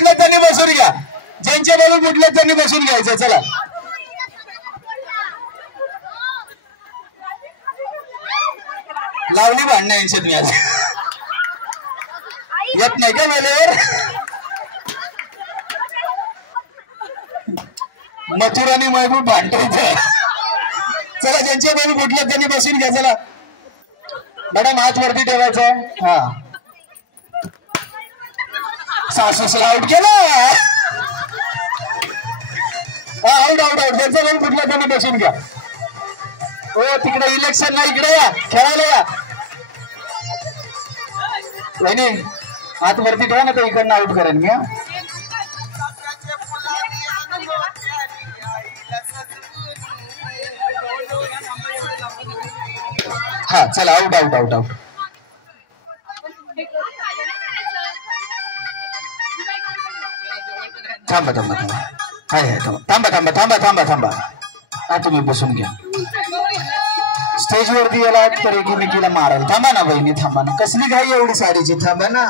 फुटले त्यांनी बसून घ्या, ज्यांचे बलून फुटले त्यांनी बसून घ्यायचं. चला लावली भांडणं यांच्यात मी आज येत नाही का वेळेवर. मथुर आणि महबूब भांडायचं. चला ज्यांचे बलून फुटले त्यांनी बसून घ्या. चला मॅडम हात वरती ठेवायचा. हा सासूला आउट केला. Out out out. ज्यांचा बलून फुटला त्यांनी बसून घ्या. हो तिकडे इलेक्शन नाही, इकडे या खेळायला या. वहिनी हात वरती ठेवा ना, तर इकडनं आउट करेन मी. हा चला आउट आउट आउट आउट. थांबा थांबा थांबा. हाय थांबा थांबा थांबा थांबा थांबा. हा तुम्ही बसून घ्या. स्टेजवरती गेला तर एकीमेकीला माराल. थांबा ना बहिणी, थांबा ना. कसली घाई एवढी साडीची. थांबा ना.